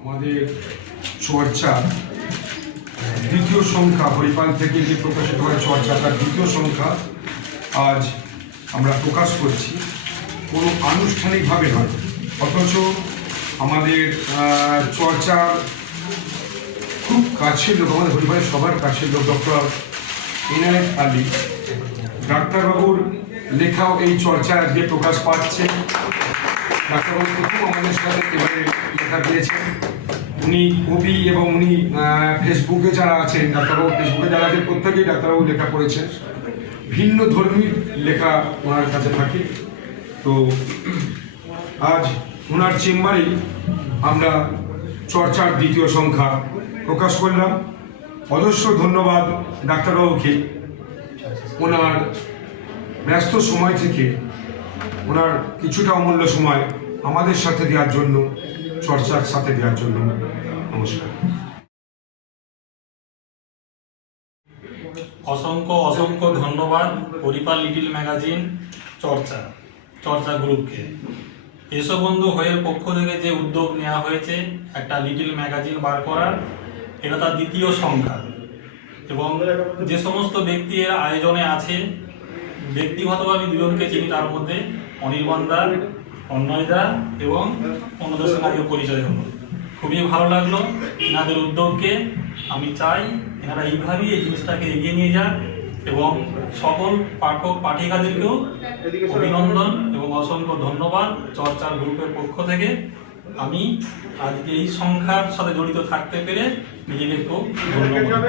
আমাদের চর্চা দ্বিতীয় সংখ্যা হরিপাল থেকে যে প্রকাশিত হয় চর্চা তার দ্বিতীয় সংখ্যা আজ আমরা প্রকাশ করছি। কোনো আনুষ্ঠানিকভাবে নয়, অথচ আমাদের চর্চার খুব কাছের লোক, আমাদের হরিপালের সবার কাছের লোক ডক্টর ইনায়েত আলী ডাক্তারবাবুর লেখাও এই চর্চা আজকে প্রকাশ পাচ্ছে। ডাক্তারবাবু প্রথম আমাদের সাথে এবারে লেখা দিয়েছেন। উনি কবি এবং উনি ফেসবুকে যারা আছেন, ডাক্তারবাবু ফেসবুকে যারা আছেন প্রত্যেকেই ডাক্তারবাবু লেখা পড়েছেন। ভিন্ন ধর্মীর লেখা ওনার কাছে থাকে। তো আজ ওনার চেম্বারেই আমরা চর্চার দ্বিতীয় সংখ্যা প্রকাশ করলাম। অজস্র ধন্যবাদ ডাক্তারবাবুকে ওনার ব্যস্ত সময় থেকে ওনার কিছুটা অমূল্য সময় আমাদের সাথে দেওয়ার জন্য, চর্চার সাথে দেওয়ার জন্য। নমস্কার। অসংখ্য অসংখ্য ধন্যবাদ হরিপাল লিটিল ম্যাগাজিন চর্চা গ্রুপকে। এসবন্ধু হয়ের পক্ষ থেকে যে উদ্যোগ নেওয়া হয়েছে একটা লিটিল ম্যাগাজিন বার করার, এটা তার দ্বিতীয় সংখ্যা। এবং যে সমস্ত ব্যক্তি এর আয়োজনে আছে, ব্যক্তিগতভাবে দুজনকে চিনি, তার মধ্যে অনির্বাণ দা, অন্নয় দা এবং অন্যদের সঙ্গে আজকে পরিচয় হলো। খুবই ভালো লাগলো এনাদের উদ্যোগকে। আমি চাই এনারা এইভাবেই এই জিনিসটাকে এগিয়ে নিয়ে যাক এবং সকল পাঠক পাঠিকাদেরকেও অভিনন্দন এবং অসংখ্য ধন্যবাদ চর্চার গ্রুপের পক্ষ থেকে। আমি আজকে এই সংখ্যার সাথে জড়িত থাকতে পেরে নিজেকে খুব ধন্যবাদ।